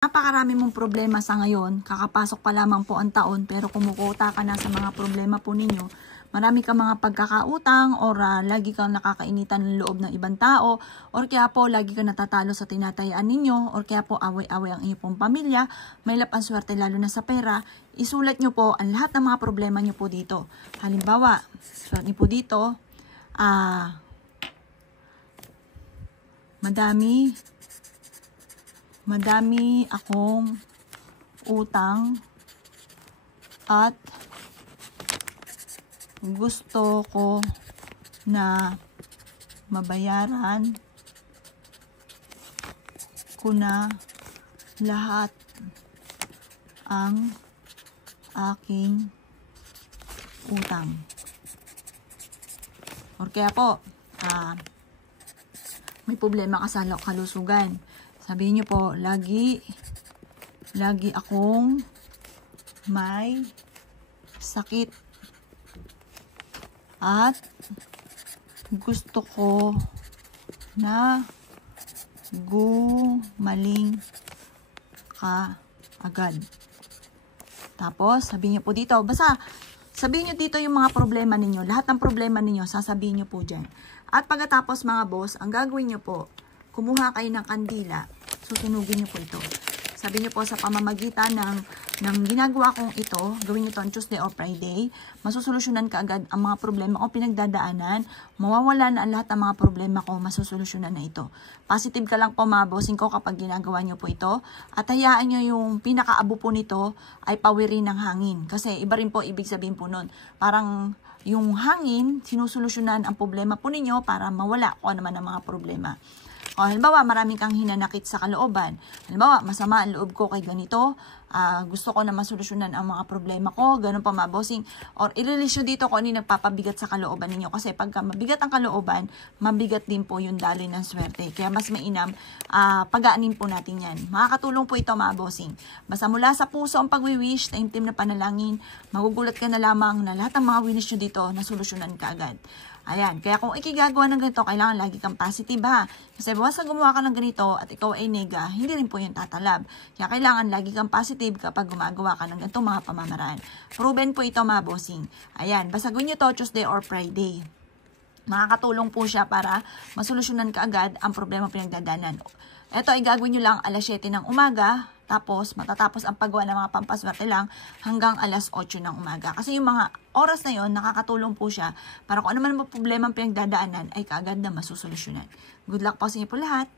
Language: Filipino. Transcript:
Napakarami mong problema sa ngayon, kakapasok pa lamang po ang taon pero kumukuta ka na sa mga problema po ninyo. Marami kang mga pagkakautang or lagi kang nakakainitan ng loob ng ibang tao or kaya po lagi kang natatalo sa tinatayaan ninyo or kaya po away-away ang inyong pong pamilya, may lapang swerte lalo na sa pera. Isulat nyo po ang lahat ng mga problema nyo po dito. Halimbawa, sulat nyo po dito, madami akong utang at gusto ko na mabayaran ko na lahat ang aking utang. Or kaya po, may problema ka sa kalusugan. Sabihin nyo po, lagi akong may sakit at gusto ko na gumaling ka agad. Tapos, sabihin nyo po dito, sabihin nyo dito yung mga problema ninyo. Lahat ng problema ninyo, sasabihin nyo po dyan. At pagkatapos mga boss, ang gagawin nyo po, kumuha kayo ng kandila, susunugin nyo po ito. Sabi nyo po sa pamamagitan ng ginagawa kong ito, gawin nyo ito on Tuesday or Friday, masusolusyonan ka agad ang mga problema ko pinagdadaanan, mawawala na ang lahat ng mga problema ko, masusolusyonan na ito. Positive ka lang po mga bossing ko kapag ginagawa nyo po ito, at hayaan nyo yung pinakaabo po nito ay pawirin ng hangin. Kasi iba rin po ibig sabihin po nun. Parang yung hangin, sinusolusyonan ang problema po ninyo para mawala kung ano man ang mga problema. O, halimbawa, marami kang hinanakit sa kalooban. Halimbawa, masama ang loob ko kay ganito. Gusto ko na masolusyonan ang mga problema ko. Ganun pa mga bossing. Or ililis nyo dito kung ano yung nagpapabigat sa kalooban ninyo. Kasi pagka mabigat ang kalooban, mabigat din po yung daloy ng swerte. Kaya mas mainam, pagaanin po natin yan. Makakatulong po ito mga bossing. Basta mula sa puso ang pagwiwish, taimtim na panalangin, magugulat ka na lamang na lahat ng mga winish nyo dito, nasolusyonan ka agad. Ayan, kaya kung ikigagawa ng ganito, kailangan lagi kang positive ha. Kasi basta gumawa ka ng ganito at ikaw ay nega, hindi rin po yung tatalab. Kaya kailangan lagi kang positive kapag gumagawa ka ng ganitong mga pamamaraan. Proven po ito mga bossing. Ayan, basta gawin nyo to Tuesday or Friday. Makakatulong po siya para masolusyonan ka agad ang problema pinagdadanan. Ito ay gagawin nyo lang alas 7 ng umaga. Tapos, matatapos ang paggawa ng mga pampaswerte lang hanggang alas 8 ng umaga. Kasi yung mga oras na yon nakakatulong po siya para kung ano man ang problema ang pinagdadaanan ay kaagad na masusolusyonan. Good luck po sa inyo po lahat!